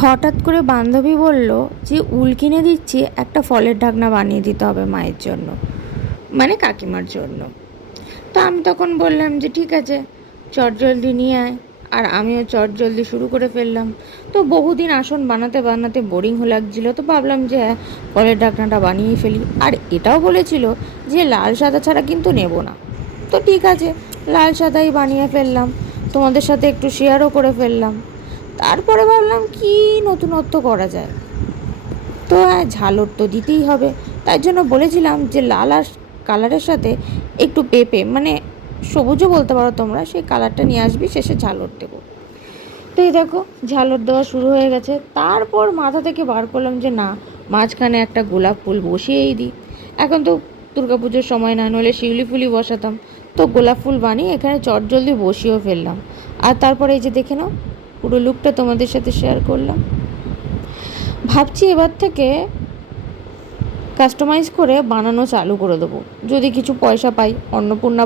হঠাৎ করে বান্ধবী বলল যে উল কিনে দিচ্ছি, একটা ফলের ঢাকনা বানিয়ে দিতে হবে মায়ের জন্য, মানে কাকিমার জন্য। তো আমি তখন বললাম যে ঠিক আছে, চটজলদি নিয়ে আয়। আর আমিও চটজলদি শুরু করে ফেললাম। তো বহুদিন আসন বানাতে বানাতে বোরিং লাগছিলো, তো ভাবলাম যে হ্যাঁ, ফলের ঢাকনাটা বানিয়ে ফেলি। আর এটাও বলেছিল যে লাল সাদা ছাড়া কিন্তু নেব না। তো ঠিক আছে, লাল সাদাই বানিয়ে ফেললাম, তোমাদের সাথে একটু শেয়ারও করে ফেললাম। তারপরে ভাবলাম কি নতুনত্ব করা যায়। তো হ্যাঁ, ঝালর তো দিতেই হবে। তাই জন্য বলেছিলাম যে লাল আর কালারের সাথে একটু পেঁপে, মানে সবুজও বলতে পারো তোমরা, সেই কালারটা নিয়ে আসবি, শেষে ঝালর দেবো। তো এই দেখো, ঝালর দেওয়া শুরু হয়ে গেছে। তারপর মাথা থেকে বার করলাম যে না, মাঝখানে একটা গোলাপ ফুল বসিয়েই দিই। এখন তো দুর্গাপুজোর সময় না, নইলে শিউলি ফুলই বসাতাম। তো গোলাপ ফুল বানিয়ে এখানে চটজলদি বসিয়েও ফেললাম। আর তারপরে এই যে দেখে নাও, পুরো লুকটা তোমাদের সাথে শেয়ার করলাম। ভাবছি এবার থেকে কাস্টমাইজ করে বানানো চালু করে দেবো, যদি কিছু পয়সা পাই। অন্নপূর্ণা